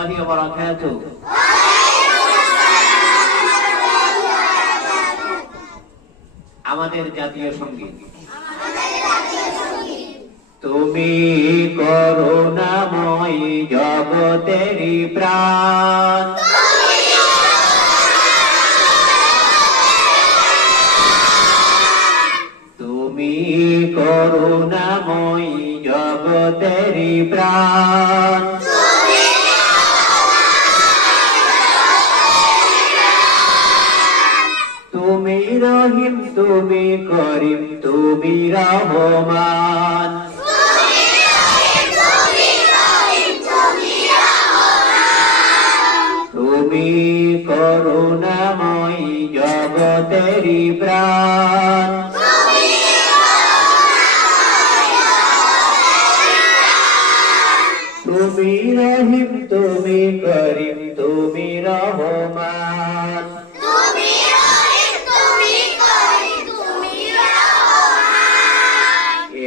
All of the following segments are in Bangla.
রাহমাতুল্লাহি ওয়া বারাকাতুহু। আমাদের জাতীয় সঙ্গীত। তুমি করুণাময় জগতেরই প্রাণ, তুমি করুণাময় জগতেরই প্রাণ, তুমি রহিম তুমি করিম তুমি রহমান, তুমি করুণাময় জগতেরই প্রাণ, তুমি রহিম তুমি করিম তুমি রহমান,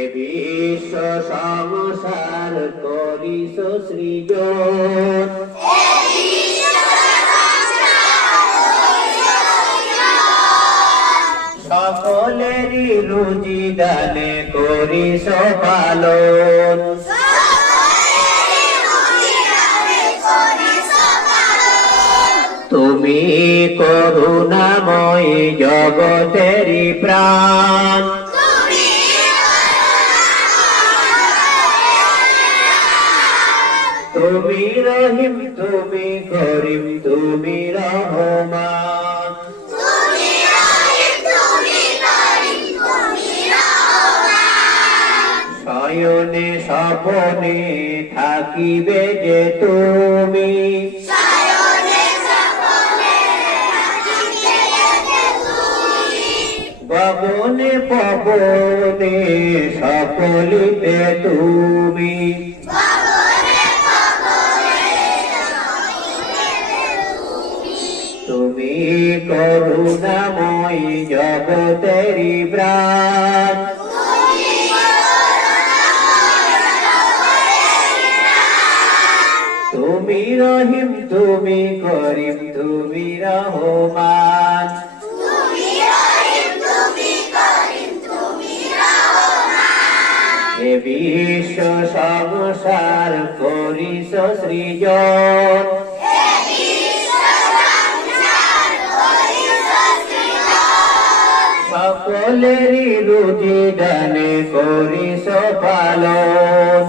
এ বিশ্ব সংসার করিস সৃজন, সকলেরই রুজি দানে করিস পালন, তুমি করুণাময় জগতেরই প্রাণ, তুমি রহিম তুমি করিম তুমি রহমান, শয়নে স্বপনে থাকিবে যে তুমি, গগনে পবনে সকলিতে তুমি, তুমি করুণাময় জগতেরই প্রাণ, তুমি রহিম তুমি করিম তুমি রহমান, এ বিশ্ব সংসার করিস সৃজন, সকলেরই রুজি দানে করিস পালন,